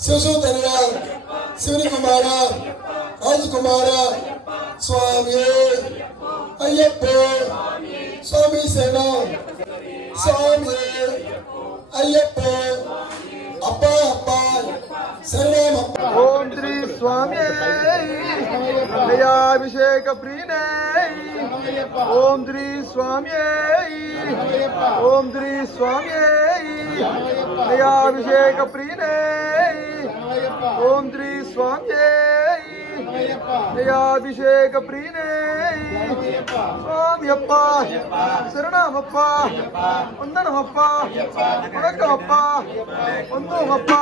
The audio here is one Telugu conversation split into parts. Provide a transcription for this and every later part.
शिवसुतनया शिवनी कुमारा राजकुमारा स्वामी अय्यप्पो स्वामी सेना स्वामी अय्यप्पो अप्पा अप्पा शरणम ओम श्री स्वामी दयाभिषेक प्रीणे ओम श्री स्वामी ओम श्री स्वामी दयाभिषेक प्रीणे ओम श्री स्वामी दयाभिषेक प्रीणे स्वाम्यप्प शरणमप्प वंदनमप्प वणक्कमप्प वंदुमप्प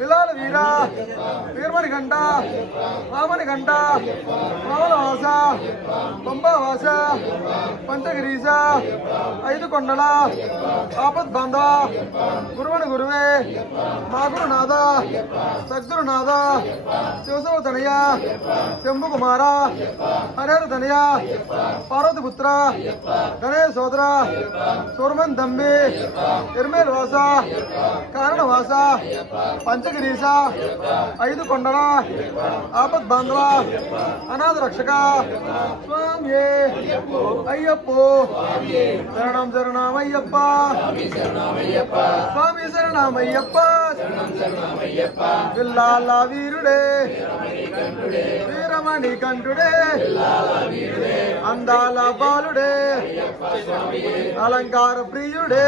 विलाल वीरा वीरमणिकंठ वामणिकंठ वामनवास पंबावास पंचगिरीश ऐदु కొండల ఆపద్ బాంధవ గురువని గురువే మా గురునాథ సద్గురునాథ శివశివ తనయ శంభు కుమార హరిహర తనయ పార్వతి పుత్ర గణేశ సోదర సూర్మన్ దంబి ఎర్మేల్ వాస కారణ వాస పంచగిరీశ ఐదు కొండల ఆపద్ బాంధవ అనాథ రక్షక స్వామి అయ్యప్పో శరణం శరణమయ్యప్ప స్వామి శరణమయ్యప్ప విల్లాల వీరుడే వీరమణి కంఠుడే అందాల బాలుడే అలంకార ప్రియుడే